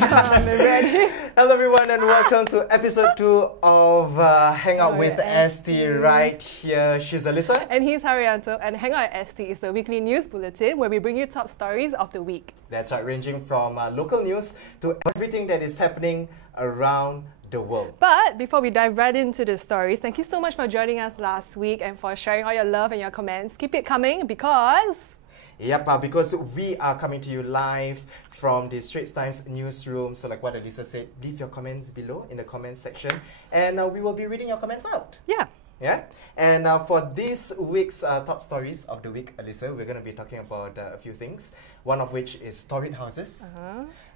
I'm ready. Hello everyone and welcome to episode 2 of Hangout with ST right here. She's Alyssa. And he's Haryanto. And Hangout at ST is a weekly news bulletin where we bring you top stories of the week. That's right, ranging from local news to everything that is happening around the world. But before we dive right into the stories, thank you so much for joining us last week and for sharing all your love and your comments. Keep it coming because... Yep, because we are coming to you live from the Straits Times newsroom. So like what Alyssa said, leave your comments below in the comments section and we will be reading your comments out. Yeah. Yeah, and for this week's top stories of the week, Alyssa, we're going to be talking about a few things. One of which is storied houses.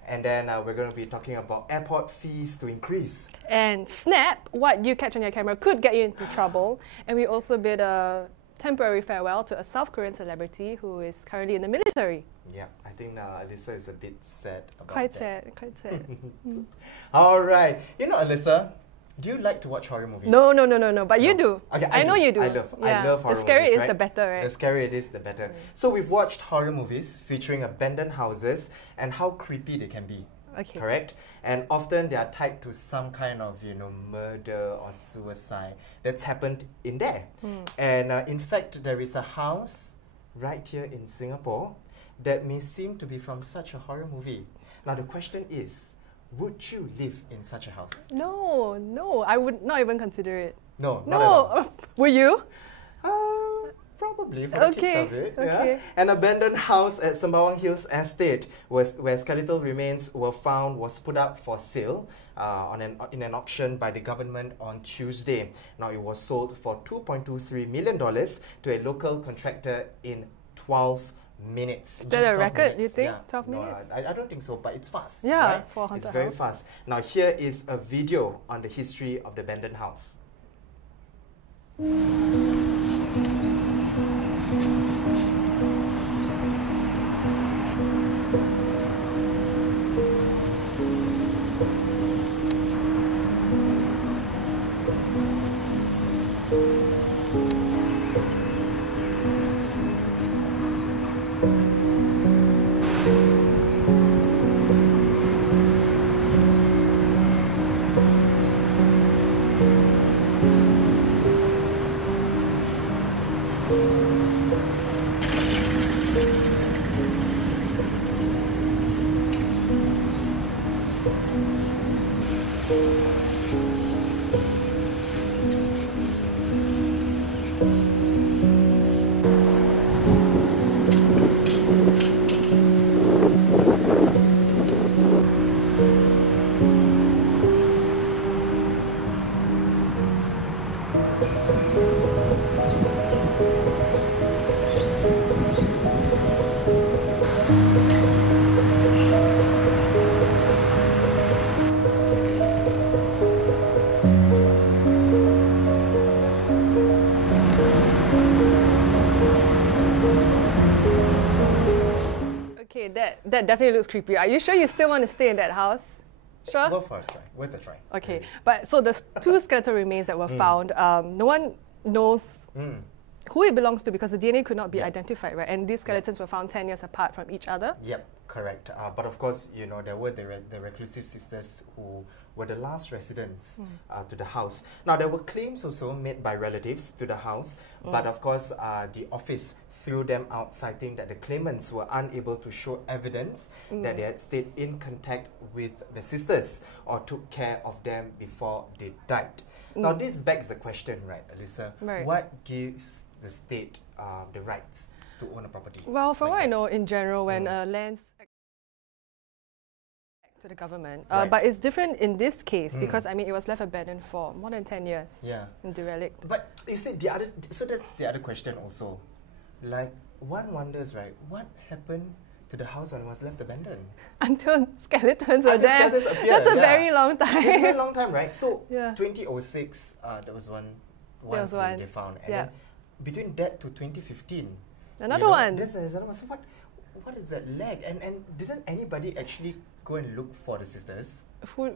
And then we're going to be talking about airport fees to increase. And snap, what you catch on your camera could get you into trouble. And we also bid a temporary farewell to a South Korean celebrity who is currently in the military. Yeah, I think Alyssa is a bit sad about quite that. Quite sad. All right. You know, Alyssa, do you like to watch horror movies? No. But you do. Okay, I know you do. I love horror movies. The scarier it is, right? the better, right? The scarier it is, the better. So we've watched horror movies featuring abandoned houses and how creepy they can be. Okay. Correct? And often they are tied to some kind of, murder or suicide that's happened in there. And in fact, there is a house right here in Singapore that may seem to be from such a horror movie. Now the question is, would you live in such a house? No, I would not even consider it. No, not at all. Were you? Probably for the kids of it. Okay. Yeah. An abandoned house at Sembawang Hills Estate where skeletal remains were found was put up for sale in an auction by the government on Tuesday. Now it was sold for $2.23 million to a local contractor in 12 minutes. Is that a record, do you think? Yeah. 12 minutes? No, I don't think so, but it's fast. Yeah, right? for a haunted It's very house. fast. Now here is a video on the history of the abandoned house. Okay, that definitely looks creepy. Are you sure you still want to stay in that house? Sure? Go for a try. Worth a try. Okay, but so the two skeletal remains that were found, no one knows who it belongs to because the DNA could not be identified, right? And these skeletons were found 10 years apart from each other. Yep, correct. But of course, there were the reclusive sisters who were the last residents to the house. Now, there were claims also made by relatives to the house, but of course, the office threw them out, citing that the claimants were unable to show evidence that they had stayed in contact with the sisters or took care of them before they died. Now, this begs the question, right, Alyssa? Right. What gives the state the rights to own a property? Well, from what I know, in general, when lands to the government, but it's different in this case because I mean it was left abandoned for more than 10 years. Yeah, and derelict. But you see, so that's the other question also. Like, one wonders, right? What happened to the house when it was left abandoned? Until skeletons were there. Skeletons appeared, That's a very long time. It's a very long time, right? So, Yeah. 2006, there was one they found. And then between that to 2015, another one. There's another one. So what is that lag? And didn't anybody actually go and look for the sisters?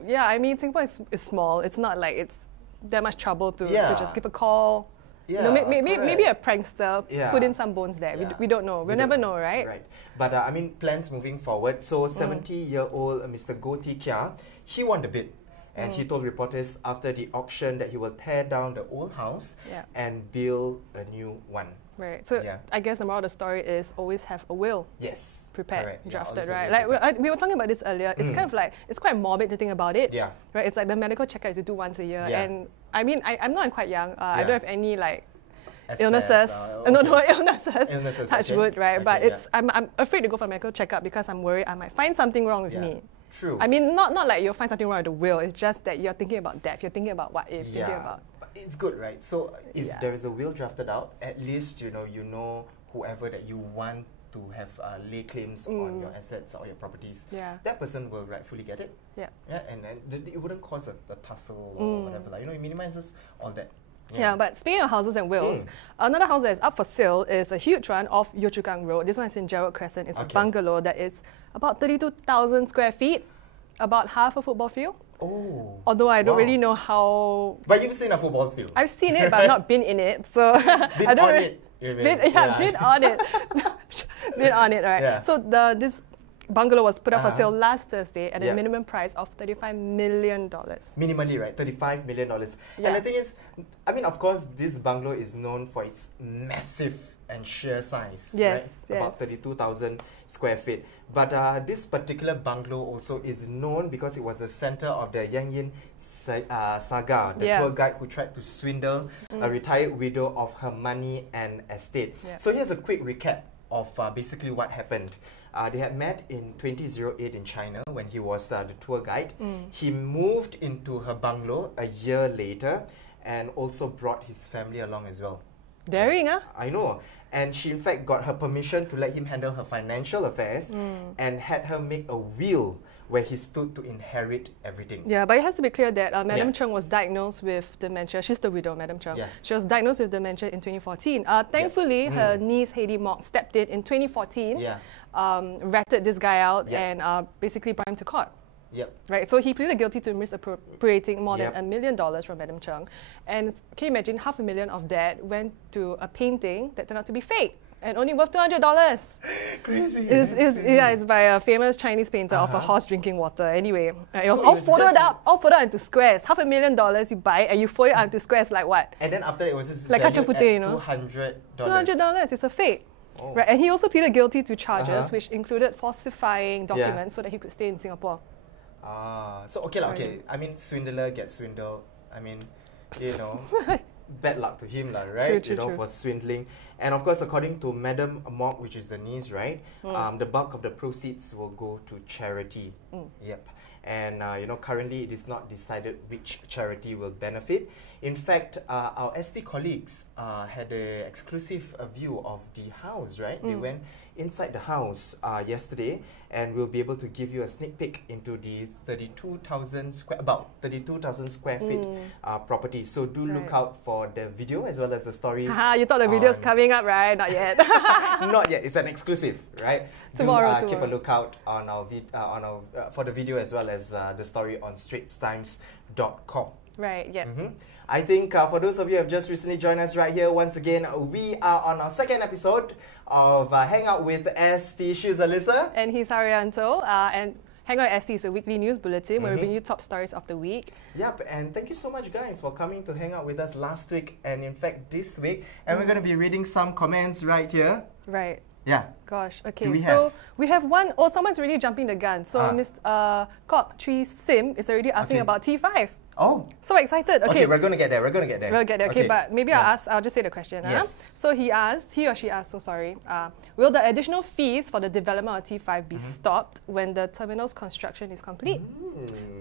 Yeah, I mean, Singapore is small. It's not like it's that much trouble to just give a call Yeah, maybe a prankster put in some bones there. Yeah. We don't know. We'll never know, right? Right. But I mean, plans moving forward. So 70-year-old Mr. Goh Tee Kia, he won the bid. And he told reporters after the auction that he will tear down the old house and build a new one. Right. So I guess the moral of the story is always have a will. Yes. Prepared, drafted, right? Like we were talking about this earlier. It's kind of like, it's quite morbid to think about it. Yeah. Right. It's like the medical checkup you do once a year. And I mean, I'm not quite young. I don't have any like illnesses. No illnesses. Touch wood, right? But it's I'm afraid to go for a medical checkup because I'm worried I might find something wrong with me. True. I mean, not like you'll find something wrong with the will. It's just that you're thinking about death. You're thinking about what if. Thinking about. But it's good, right? So if there is a will drafted out, at least you know whoever that you want to have lay claims on your assets or your properties. Yeah. That person will rightfully get it. Yeah. Yeah, and then it wouldn't cause a tussle or whatever. Like, it minimizes all that. Yeah, but speaking of houses and wills, another house that is up for sale is a huge one off Yio Chu Kang Road. This one is in Gerald Crescent. It's a bungalow that is about 32,000 square feet, about half a football field. Oh. Although I don't really know how... But you've seen a football field. I've seen it, but I've not been in it. So I don't really... Been on it. Been on it, right? Yeah. So this bungalow was put up for sale last Thursday at a minimum price of $35 million. Minimally, right? $35 million. Yeah. And the thing is, I mean, of course, this bungalow is known for its massive and sheer size. Yes, right? About 32,000 square feet. But this particular bungalow also is known because it was the center of the Yang Yin saga, the tour guide who tried to swindle a retired widow of her money and estate. Yeah. So here's a quick recap of basically what happened. They had met in 2008 in China when he was the tour guide. He moved into her bungalow a year later and also brought his family along as well. Daring, huh? I know. And she in fact got her permission to let him handle her financial affairs and had her make a will where he stood to inherit everything. Yeah, but it has to be clear that Madam Cheng was diagnosed with dementia. She's the widow, Madam Cheng. Yeah. She was diagnosed with dementia in 2014. Thankfully, her niece, Heidi Mok, stepped in 2014, ratted this guy out and basically brought him to court. Yep. Right, so he pleaded guilty to misappropriating more than $1 million from Madam Cheng. And can you imagine, $500,000 of that went to a painting that turned out to be fake and only worth $200. Crazy. It's by a famous Chinese painter of a horse drinking water. Anyway, it was all photoed out into squares. $500,000 you buy and you fold it out into squares like what? And then after it was just like kacang putih, you know? $200. It's a fake. Oh. Right, and he also pleaded guilty to charges which included falsifying documents so that he could stay in Singapore. So okay. I mean, swindler gets swindled. I mean, bad luck to him, right? True. For swindling. And of course, according to Madam Mok, which is the niece, right? The bulk of the proceeds will go to charity. Yep. And currently it is not decided which charity will benefit. In fact, our ST colleagues had an exclusive view of the house, right? They went inside the house yesterday, and we'll be able to give you a sneak peek into the about 32,000 square feet property. So do look out for the video as well as the story. You thought the video's coming up, right? Not yet. Not yet. It's an exclusive, right? Tomorrow. Keep a lookout on our for the video as well as the story on straitstimes.com. Right. Yeah. I think for those of you who have just recently joined us right here, once again, we are on our second episode of Hangout with ST. She's Alyssa. And he's Haryanto. And Hangout with ST is a weekly news bulletin where we bring you top stories of the week. Yep, and thank you so much, guys, for coming to hang out with us last week and in fact this week. And we're going to be reading some comments right here. Right. Yeah. Gosh, okay. We have one. Oh, someone's really jumping the gun. So Mr. Kok Tree Sim is already asking about T5. Oh. So excited. Okay, we're going to get there. We'll get there. Okay, but maybe I'll just say the question. Yes. So he or she asked, will the additional fees for the development of T5 be stopped when the terminal's construction is complete?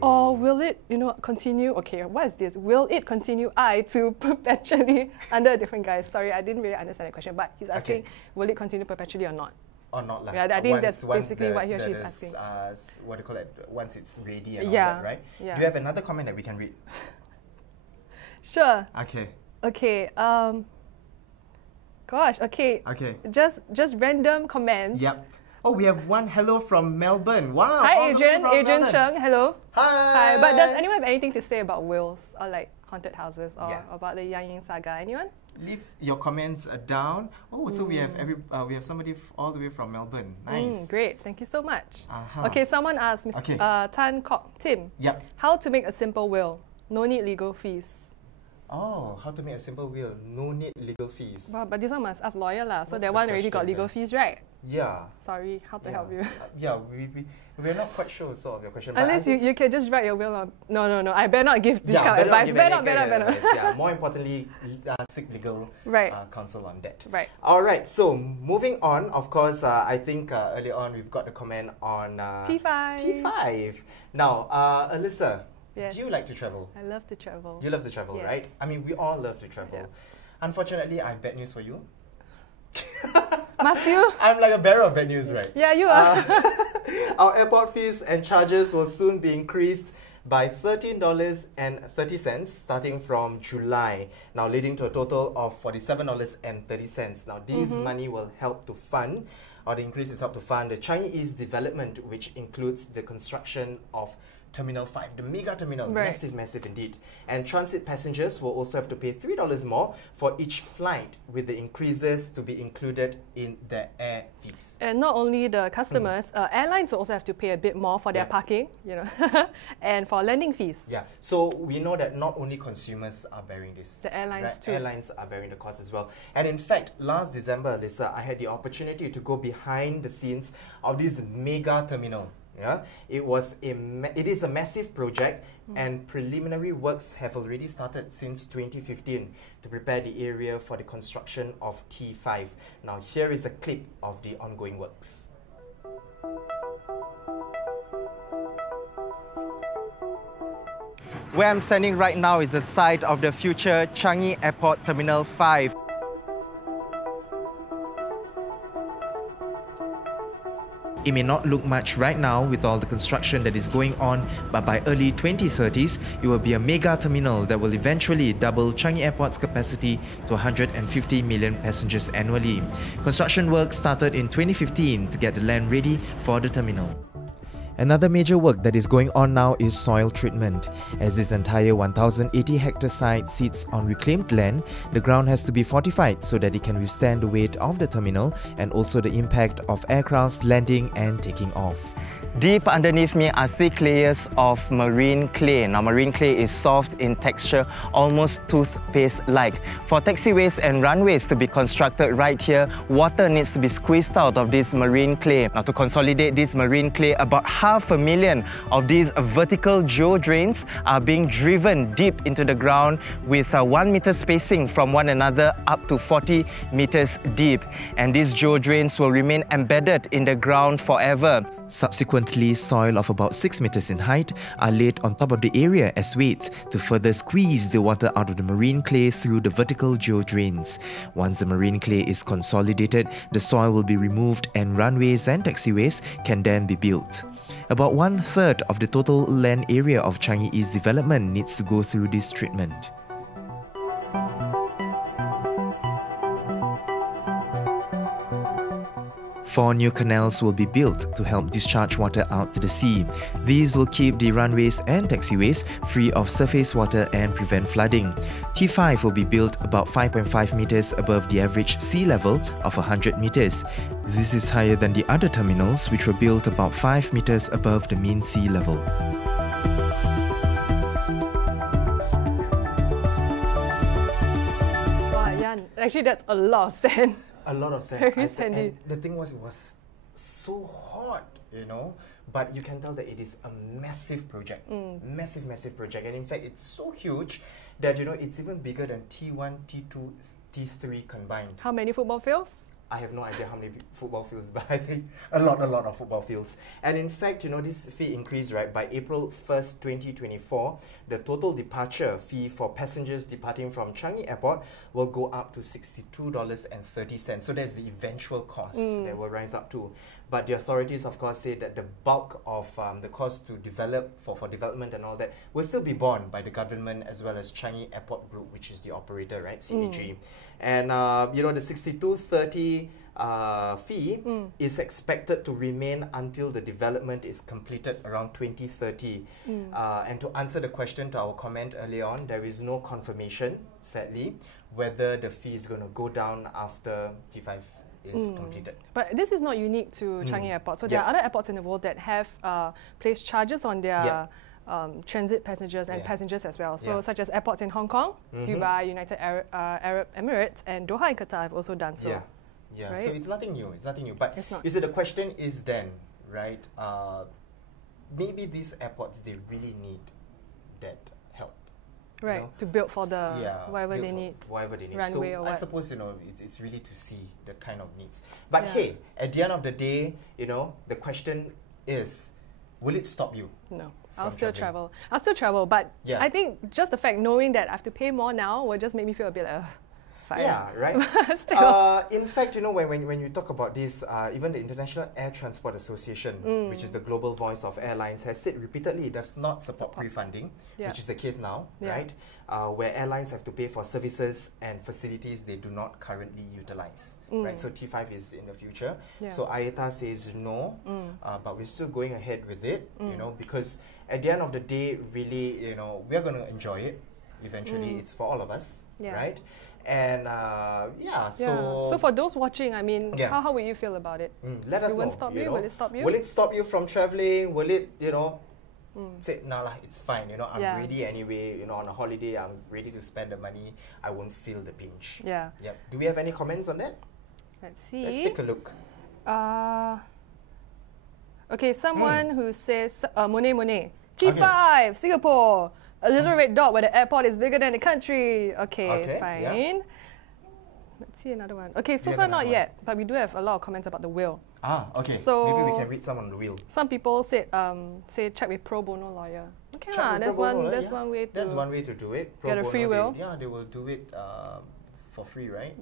Or will it, continue? Okay, what is this? Will it continue to perpetually under a different guise? Sorry, I didn't really understand the question, but he's asking, will it continue perpetually or not? Or not, yeah, I think that's basically what he or she is asking. What do you call it? Once it's ready and all that, right? Yeah. Do you have another comment that we can read? Sure. Okay. Gosh, okay. Just random comments. Yep. Oh, we have one hello from Melbourne. Wow. Hi, Adrian Cheng. Hello. Hi. But does anyone have anything to say about wills or like haunted houses or about the Yang Yin saga? Anyone? leave your comments down. Oh, so we have somebody all the way from Melbourne. Nice. Great. Thank you so much. Okay, someone asked, Mr. Tan Kok Tim, how to make a simple will? No need legal fees. Oh, how to make a simple will? No need legal fees. Wow, but this one must ask lawyer lah. So that one already got legal fees, right? Yeah. Sorry, how to help you? We're not quite sure sort of your question. Unless you can just write your will on. No. I better not give this kind of advice. Better. Yeah, more importantly, seek legal counsel on that. Right. All right. So moving on, of course, I think earlier on we've got a comment on T5. T5. Now, Alyssa. Yes. Do you like to travel? I love to travel. You love to travel, yes. right? I mean, we all love to travel. Yeah. Unfortunately, I have bad news for you. Must you? I'm like a bearer of bad news, right? Yeah, you are. Our airport fees and charges will soon be increased by $13.30 starting from July, now leading to a total of $47.30. Now, this money will help to fund, or the increase is help to fund the Changi East development, which includes the construction of Terminal 5, the mega terminal, massive indeed. And transit passengers will also have to pay $3 more for each flight, with the increases to be included in the air fees. And not only the customers, airlines will also have to pay a bit more for their parking, and for landing fees. Yeah, so we know that not only consumers are bearing this. The airlines too. Airlines are bearing the cost as well. And in fact, last December, Alyssa, I had the opportunity to go behind the scenes of this mega terminal. Yeah, it is a massive project, and preliminary works have already started since 2015 to prepare the area for the construction of T5. Now, here is a clip of the ongoing works. Where I'm standing right now is the site of the future Changi Airport Terminal 5. It may not look much right now with all the construction that is going on, but by early 2030s, it will be a mega terminal that will eventually double Changi Airport's capacity to 150 million passengers annually. Construction work started in 2015 to get the land ready for the terminal. Another major work that is going on now is soil treatment. As this entire 1,080-hectare site sits on reclaimed land, the ground has to be fortified so that it can withstand the weight of the terminal and also the impact of aircrafts landing and taking off. Deep underneath me are thick layers of marine clay. Now, marine clay is soft in texture, almost toothpaste-like. For taxiways and runways to be constructed right here, water needs to be squeezed out of this marine clay. Now, to consolidate this marine clay, about 500,000 of these vertical geodrains are being driven deep into the ground with 1 meter spacing from one another up to 40 meters deep. And these geodrains will remain embedded in the ground forever. Subsequently, soil of about 6 meters in height are laid on top of the area as weights to further squeeze the water out of the marine clay through the vertical geodrains. Once the marine clay is consolidated, the soil will be removed and runways and taxiways can then be built. About 1/3 of the total land area of Changi East development needs to go through this treatment. 4 new canals will be built to help discharge water out to the sea. These will keep the runways and taxiways free of surface water and prevent flooding. T5 will be built about 5.5 meters above the average sea level of 100 meters. This is higher than the other terminals, which were built about 5 meters above the mean sea level. Wow, yeah, actually that's a lot of sand. A lot of sand. Very sandy. And the thing was, it was so hot, but you can tell that it is a massive project. Massive project. And in fact, it's so huge that, it's even bigger than T1, T2, T3 combined. How many football fields? I have no idea how many football fields, but I think a lot of football fields. And in fact, this fee increase, right, by April 1st, 2024, the total departure fee for passengers departing from Changi Airport will go up to $62.30. So that's the eventual cost that will rise up to. But the authorities, of course, say that the bulk of the cost to develop, for development and all that, will still be borne by the government as well as Changi Airport Group, which is the operator, right, CAG. And, the $62.30 fee is expected to remain until the development is completed around 2030. And to answer the question to our comment earlier on, there is no confirmation, sadly, whether the fee is going to go down after T5 is completed. But this is not unique to Changi Airport. So there are other airports in the world that have placed charges on their transit passengers and passengers as well. So such as airports in Hong Kong, Dubai, United Arab Emirates, and Doha in Qatar have also done so. Yeah, right? so it's nothing new. It's nothing new. But it's not. You see, the question is then, right? Maybe these airports, they really need that help. Right, you know? to build for the whatever they need. Whatever they need. Runway so or I what. suppose, you know, it's really to see the kind of needs. But hey, at the end of the day, you know, the question is, will it stop you? No. I'll still travel. I'll still travel, but I think just the fact knowing that I have to pay more now will just make me feel a bit like, fine. Yeah, right. In fact, you know, when you talk about this, even the International Air Transport Association, which is the global voice of airlines, has said repeatedly it does not support pre-funding, which is the case now, right? Where airlines have to pay for services and facilities they do not currently utilize, right? So T5 is in the future. So IATA says no, but we're still going ahead with it, you know, because at the end of the day, really, you know, we're going to enjoy it. Eventually, it's for all of us, right? And so for those watching, I mean, how will you feel about it? Let us know. Will it stop you? Will it stop you? Will it stop you from traveling? Will it, you know, say, nah, it's fine, you know, I'm ready anyway, you know, on a holiday, I'm ready to spend the money, I won't feel the pinch. Yep. Do we have any comments on that? Let's see. Let's take a look. Okay, someone who says, Monet, T5, Singapore, a little red dot where the airport is bigger than the country. Okay, fine. Let's see another one. Okay, so far not yet, but we do have a lot of comments about the will. Okay. So maybe we can read some on the will. Some people said, say check with pro bono lawyer. Okay, that's one way to. That's one way to do it. Get a free will. They will do it for free, right?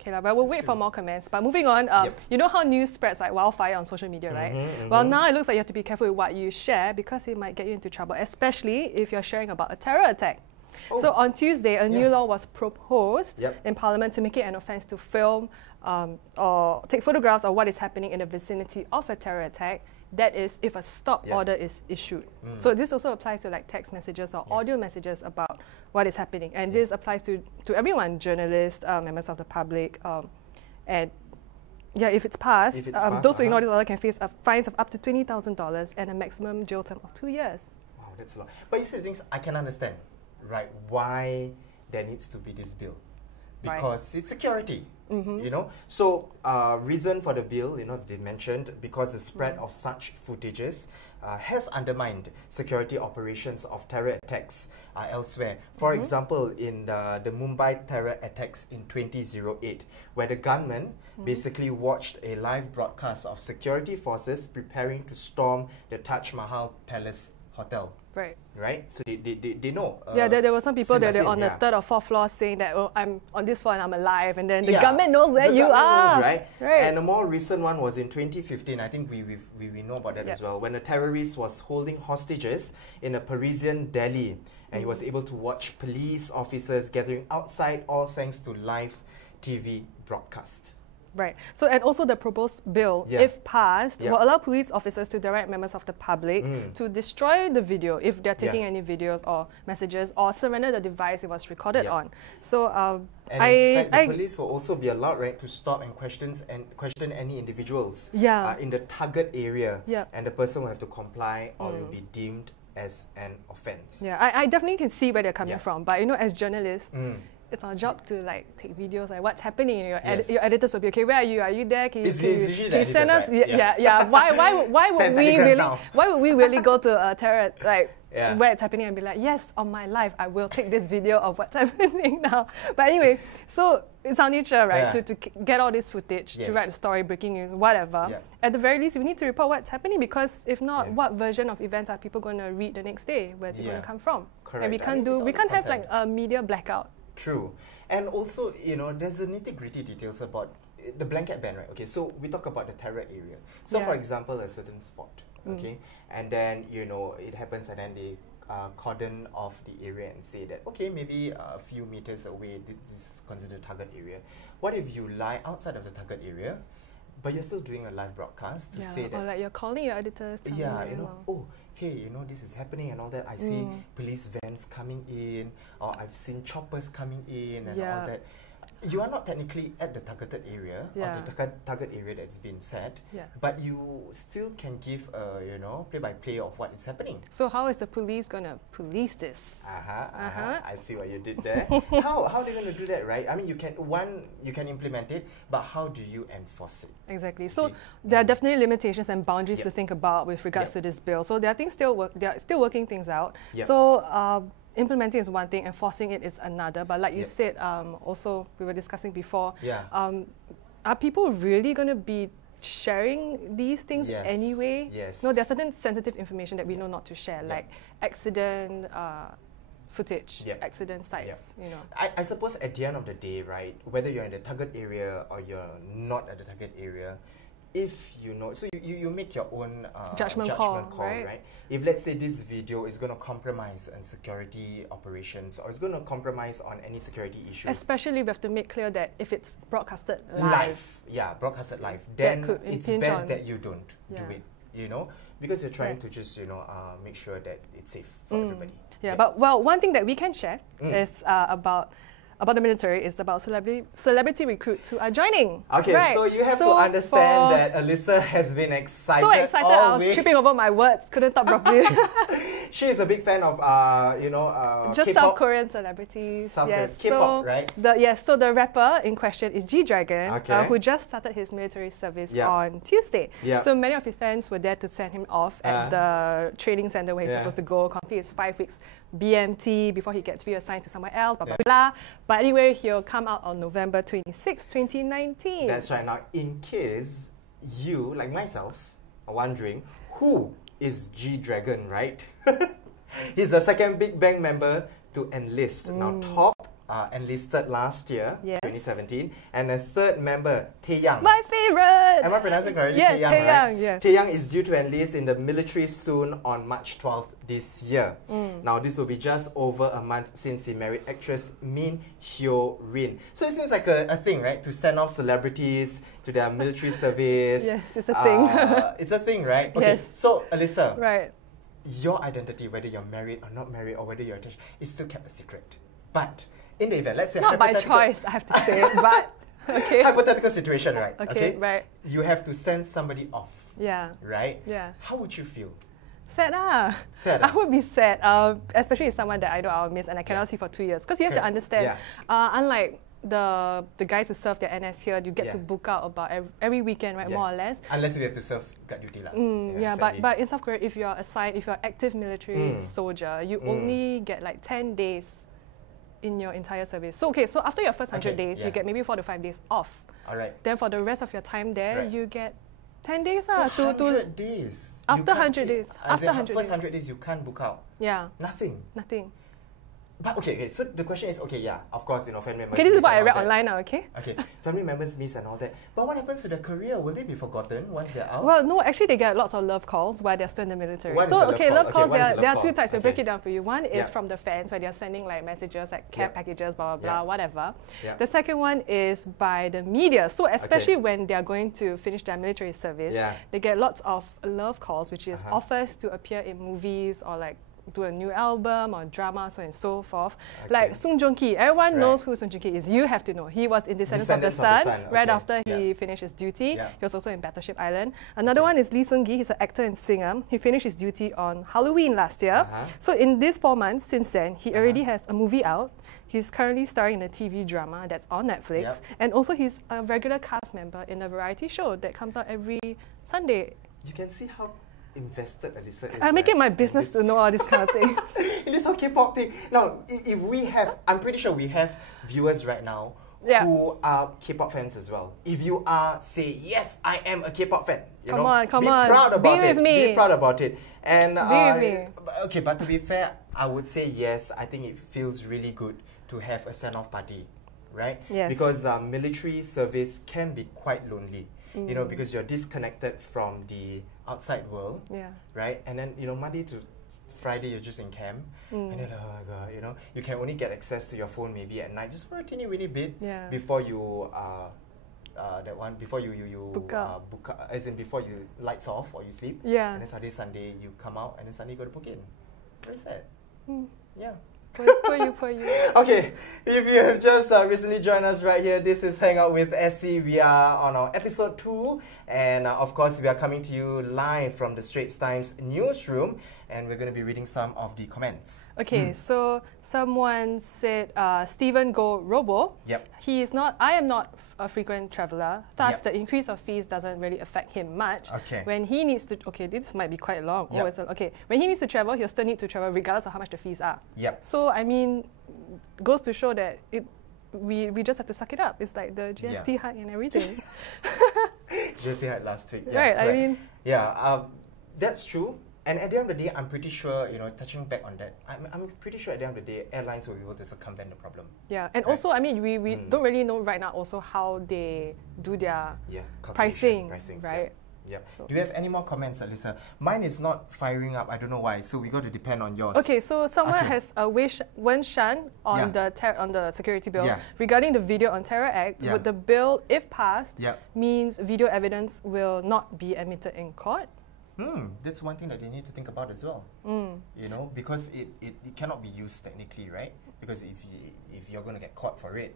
Okay, but we'll wait for more comments. But moving on, you know how news spreads like wildfire on social media, right? Well, now it looks like you have to be careful with what you share because it might get you into trouble, especially if you're sharing about a terror attack. So on Tuesday, a new law was proposed in Parliament to make it an offence to film or take photographs of what is happening in the vicinity of a terror attack. That is, if a stop order is issued. So this also applies to like text messages or audio messages about what is happening. And this applies to everyone, journalists, members of the public, and if it's passed, those who ignore this order can face fines of up to $20,000 and a maximum jail term of 2 years. Wow, that's a lot. But you see the things I can understand, right? Why there needs to be this bill. Because it's security, you know. So reason for the bill, you know, they mentioned because the spread of such footages has undermined security operations of terror attacks elsewhere. For example, in the Mumbai terror attacks in 2008, where the gunman basically watched a live broadcast of security forces preparing to storm the Taj Mahal Palace Hotel. Right? So they know. There were some people that they're on the third or fourth floor saying that, oh, I'm on this floor and I'm alive. And then the government knows where you are. Knows, right? And a more recent one was in 2015. I think we know about that as well. When a terrorist was holding hostages in a Parisian deli. And he was able to watch police officers gathering outside, all thanks to live TV broadcast. Right. So, and also the proposed bill, if passed, will allow police officers to direct members of the public to destroy the video if they're taking any videos or messages, or surrender the device it was recorded on. So, and in fact, the police will also be allowed, right, to stop and question any individuals in the target area, and the person will have to comply or will be deemed as an offence. Yeah, I definitely can see where they're coming from, but you know, as journalists, it's our job to like take videos like what's happening. Your editors will be, okay, where are you? Are you there? Can you send us? Right? Why would we really go to a terror where it's happening and be like, yes, on my life I will take this video of what's happening now. But anyway, so it's our nature, right, to get all this footage, to write the story, breaking news, whatever. At the very least, we need to report what's happening, because if not, what version of events are people going to read the next day? Where's it going to come from? Correct. And we can't have like a media blackout. True. And also, you know, there's a nitty-gritty details about the blanket ban, right? Okay, so we talk about the terror area. So for example, a certain spot, okay, and then, you know, it happens and then they cordon off the area and say that, okay, maybe a few meters away, this is considered target area. What if you lie outside of the target area, but you're still doing a live broadcast to say that. Or like you're calling your editors. Yeah, you know, oh, hey, you know, this is happening and all that. I see police vans coming in, or I've seen choppers coming in and all that. You are not technically at the targeted area, or the target area that's been set, but you still can give a, you know, play-by-play of what is happening. So how is the police going to police this? I see what you did there. How are they going to do that, right? I mean, you can implement it, but how do you enforce it? Exactly. So there are definitely limitations and boundaries to think about with regards to this bill. So there are things they are still working things out. So implementing is one thing, enforcing it is another. But like you said, also we were discussing before, are people really going to be sharing these things anyway? No, there's certain sensitive information that we know not to share, like accident footage, accident sites, you know. I suppose at the end of the day, right, whether you're in the target area or you're not at the target area, if you know, so you make your own judgment call, right? If let's say this video is going to compromise on security operations or it's going to compromise on any security issues. Especially we have to make clear that if it's broadcasted live. Broadcasted live, then it's best that you don't do it, you know, because you're trying to just, you know, make sure that it's safe for everybody. But well, one thing that we can share is about the military is about celebrity recruits who are joining. Okay, so you have to understand that Alyssa has been excited. So excited, I was tripping over my words, couldn't talk properly. She is a big fan of, you know, just South Korean celebrities. K-pop, right? So the rapper in question is G-Dragon, who just started his military service on Tuesday. So many of his fans were there to send him off at the training center where he's supposed to go, complete his 5 weeks BMT before he gets reassigned to somewhere else, blah, blah, blah. But anyway, he'll come out on November 26, 2019. That's right. Now, in case you, like myself, are wondering, who is G-Dragon, right? He's the second Big Bang member to enlist. Now, Top enlisted last year, 2017, and a third member, Taeyang. My favorite! Am I pronouncing correctly? Yes, Taeyang, right? yes. Taeyang is due to enlist in the military soon on March 12th this year. Now, this will be just over a month since he married actress Min Hyo-rin. So it seems like a thing, right? To send off celebrities to their military service. Yes, it's a thing. It's a thing, right? Okay, yes. So Alyssa, right. Your identity, whether you're married or not married or whether you're attached, is still kept a secret. But in the event, let's say not by choice, I have to say, but okay. Hypothetical situation, right? Okay, right. You have to send somebody off. Yeah. Right? Yeah. How would you feel? Sad. Sad. I would be sad, especially if someone that I know I'll miss and I cannot see for 2 years. Because you have to understand, unlike the guys who serve their NS here, you get to book out about every weekend, right? More or less. Unless you have to serve guard duty. But in South Korea, if you're assigned, if you're active military soldier, you only get like 10 days in your entire service. So so after your first 100 days, you get maybe 4 to 5 days off. All right. Then for the rest of your time there, you get 10 days. So 100 days? After 100 days. After 100 first 100 days, you can't book out? Yeah. Nothing? Nothing. But okay, so the question is, of course, you know, family members. Okay, this is what I read online now, okay? Okay, family members miss and all that. But what happens to their career? Will they be forgotten once they're out? Well, no, actually they get lots of love calls while they're still in the military. What so, is the love calls, there are 2 types. Okay. We'll break it down for you. One is from the fans where they're sending like messages like care packages, blah, blah, blah, whatever. The second one is by the media. So, especially when they're going to finish their military service, they get lots of love calls, which is offers to appear in movies or like do a new album or drama, so on and so forth. Like Sung Joong-ki, everyone knows who Sung Joong-ki is. You have to know. He was in Descendants of the Sun right after he finished his duty. He was also in Battleship Island. Another one is Lee Seung-gi. He's an actor and singer. He finished his duty on Halloween last year. So in these 4 months since then, he already has a movie out. He's currently starring in a TV drama that's on Netflix. And also he's a regular cast member in a variety show that comes out every Sunday. You can see how invested Alyssa is. I make it my business to know all these kind of things. In this whole K-pop thing. Now, if we have, I'm pretty sure we have viewers right now who are K-pop fans as well. If you are, say, yes, I am a K-pop fan. Come on. Be proud about it. With me. Be proud about it. And me. Okay, but to be fair, I would say yes. I think it feels really good to have a send-off party, right? Yes. Because military service can be quite lonely. You know, because you're disconnected from the outside world, right? And then, you know, Monday to Friday, you're just in camp, and then, oh my God, you know, you can only get access to your phone maybe at night, just for a teeny weeny bit before you that one before you book up, as in before you lights off or you sleep. Yeah. And then Saturday, Sunday you come out and then Sunday you go to book in. Very sad. Yeah. For you. Okay, if you have just recently joined us right here, this is Hangout with SC. We are on our episode 2, and of course, we are coming to you live from the Straits Times newsroom, and we're going to be reading some of the comments. Okay, so someone said, Stephen Go Robo. Yep. I am not a frequent traveller, thus Yep. the increase of fees doesn't really affect him much. Okay. When he needs to, this might be quite long. Yep. When he needs to travel, he'll still need to travel regardless of how much the fees are. Yep. So, I mean, goes to show that we just have to suck it up. It's like the GST hike and everything. GST hike last week. Yeah, right, correct. I mean... Yeah, that's true. And at the end of the day, I'm pretty sure, touching back on that, I'm pretty sure at the end of the day, airlines will be able to circumvent the problem. Yeah, and also, I mean, we don't really know right now also how they do their pricing, right? Yeah. So. Do you have any more comments, Alyssa? Mine is not firing up. I don't know why. So we got to depend on yours. Okay, so someone has a Wen Shan on the security bill regarding the Video on Terror Act. Would the bill, if passed, means video evidence will not be admitted in court? That's one thing that they need to think about as well. Because it cannot be used technically, right? Because if you're going to get caught for it,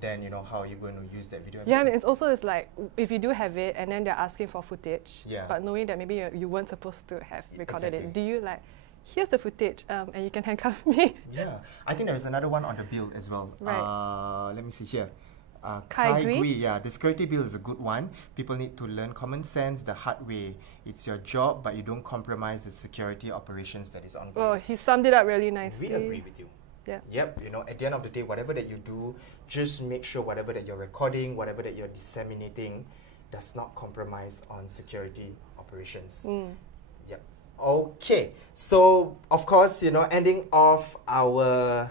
then how are you going to use that video evidence? Yeah, and it's like if you do have it and then they're asking for footage, but knowing that maybe you weren't supposed to have recorded it, do you like, here's the footage and you can handcuff me? Yeah, I think there is another one on the bill as well. Right. Let me see here. Kai Gui? Yeah, the security bill is a good one. People need to learn common sense the hard way. It's your job, but you don't compromise the security operations that is ongoing. Oh, he summed it up really nicely. We agree with you. Yeah. Yep, at the end of the day, whatever that you do, just make sure whatever that you're recording, whatever that you're disseminating, does not compromise on security operations. Yep. Okay, so of course, ending off our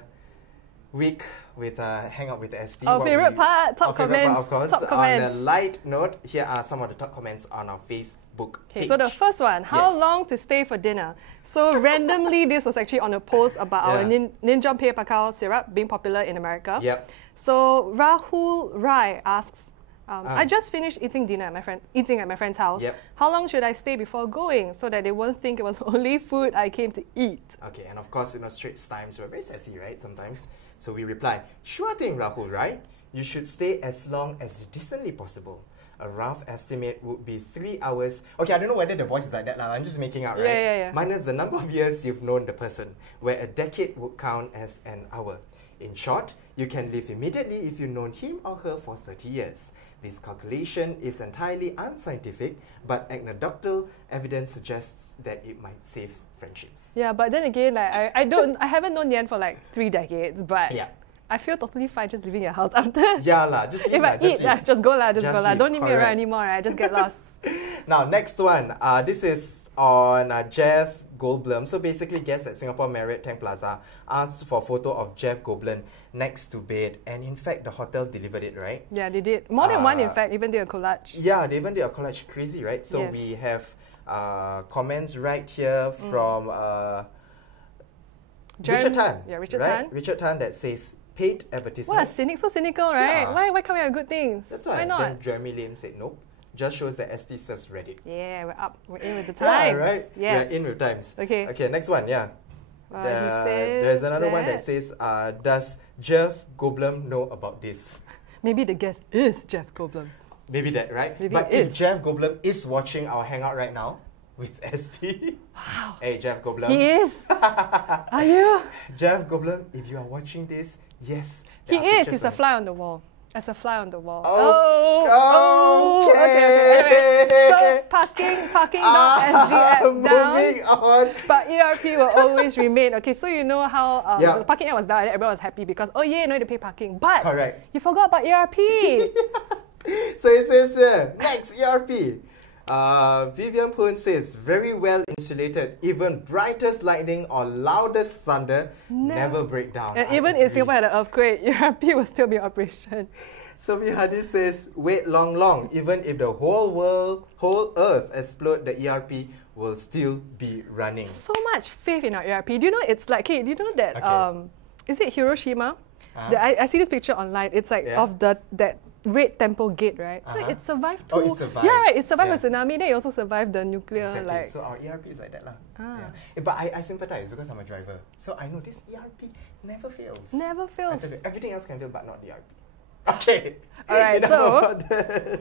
week with Hangout with ST. Our favourite part, top comments. Part, of course. Top comments. On a light note, here are some of the top comments on our Facebook page. So the first one, how long to stay for dinner? So randomly, this was actually on a post about our Ninja Pei Pacao syrup being popular in America. Yep. So Rahul Rai asks, I just finished eating dinner at my friend's house. Yep. How long should I stay before going so that they won't think it was only food I came to eat? Okay, and of course, Straits Times, we're very sassy, right, sometimes. So we reply, sure thing, Rahul, right? You should stay as long as decently possible. A rough estimate would be 3 hours. Okay, I don't know whether the voice is like that now. I'm just making out, right? Yeah. Minus the number of years you've known the person, where a decade would count as an hour. In short, you can leave immediately if you've known him or her for 30 years. This calculation is entirely unscientific, but anecdotal evidence suggests that it might save friendships. Yeah, but then again, like I haven't known Yan for like 3 decades, but I feel totally fine just leaving your house after. Yeah lah, just leave. If I eat, just go lah, just go lah. Don't need me around anymore, right? Just get lost. Now, next one. This is on Jeff Goldblum. So basically, guests at Singapore Marriott Tang Plaza asked for a photo of Jeff Goldblum next to bed, and in fact, the hotel delivered it, right? Yeah, they did. More than one, in fact, even did a collage. Yeah, they even did a collage. Crazy, right? So we have comments right here from Richard Tan. Yeah, Richard Tan. Richard Tan that says, paid advertisement. What, so cynical, right? Yeah. Why can't we have good things? That's why. Why not? Then Jeremy Lim said, nope. Just shows that ST serves Reddit. Yeah, we're in with the times. Yeah, right? Yes. We're in with times. Okay. Okay, next one, there's another one that says, does Jeff Goldblum know about this? Maybe the guest is Jeff Goldblum. Maybe that, right? Maybe but if Jeff Goldblum is watching our Hangout right now with ST, wow. Hey, Jeff Goldblum. He is? Are you? Jeff Goldblum, if you are watching this, yes. He is. He's a fly on the wall. As a fly on the wall. Okay. Anyway, so parking.sg app down. Moving on. But ERP will always remain. Okay, so you know how the parking app was down and everyone was happy because, no need to pay parking. But you forgot about ERP. So it says here, next ERP. Vivian Poon says, very well insulated, even brightest lightning or loudest thunder never break down. And even if Singapore had an earthquake, ERP will still be in operation. Sophie Hadi says, wait long, even if the whole earth explode, the ERP will still be running. So much faith in our ERP. Do you know it's like, do you know that, is it Hiroshima? I see this picture online. It's like of that Red Temple Gate, right? So it survived too. Oh, it survived. Yeah, right. It survived the tsunami. Then it also survived the nuclear. Exactly. Like, So our ERP is like that lah. But I sympathize because I'm a driver. So I know this ERP never fails. Never fails. Everything else can fail, but not the ERP. Okay. All right. So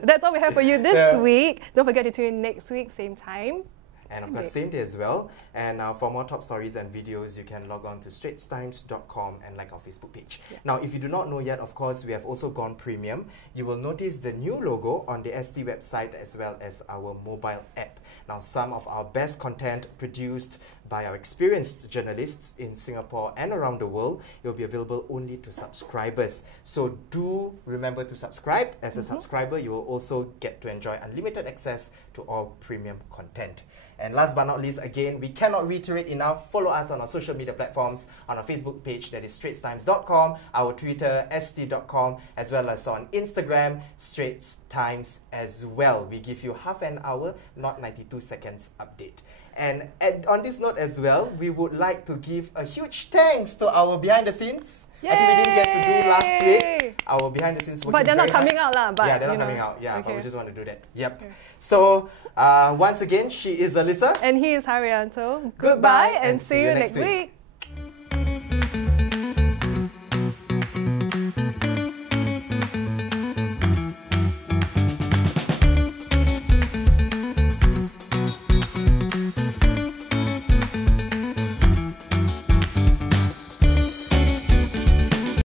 that's all we have for you this week. Don't forget to tune in next week, same time. And of course, same day as well. And for more top stories and videos, you can log on to straitstimes.com and like our Facebook page. Now, if you do not know yet, of course, we have also gone premium. You will notice the new logo on the ST website as well as our mobile app. Now, some of our best content produced by our experienced journalists in Singapore and around the world, it will be available only to subscribers. So do remember to subscribe. As a subscriber, you will also get to enjoy unlimited access to all premium content. And last but not least, again, we cannot reiterate enough, follow us on our social media platforms, on our Facebook page, that is straitstimes.com, our Twitter, st.com, as well as on Instagram, Straits Times as well. We give you half an hour, not 92 seconds update. And on this note as well, we would like to give a huge thanks to our behind the scenes. Yay! I think we didn't get to do last week. Our behind the scenes working But they're not very coming hard. out lah. Yeah, they're not coming out. Yeah, but we just want to do that. Yep. So once again, she is Alyssa. And he is Haryanto. Goodbye and see you next week.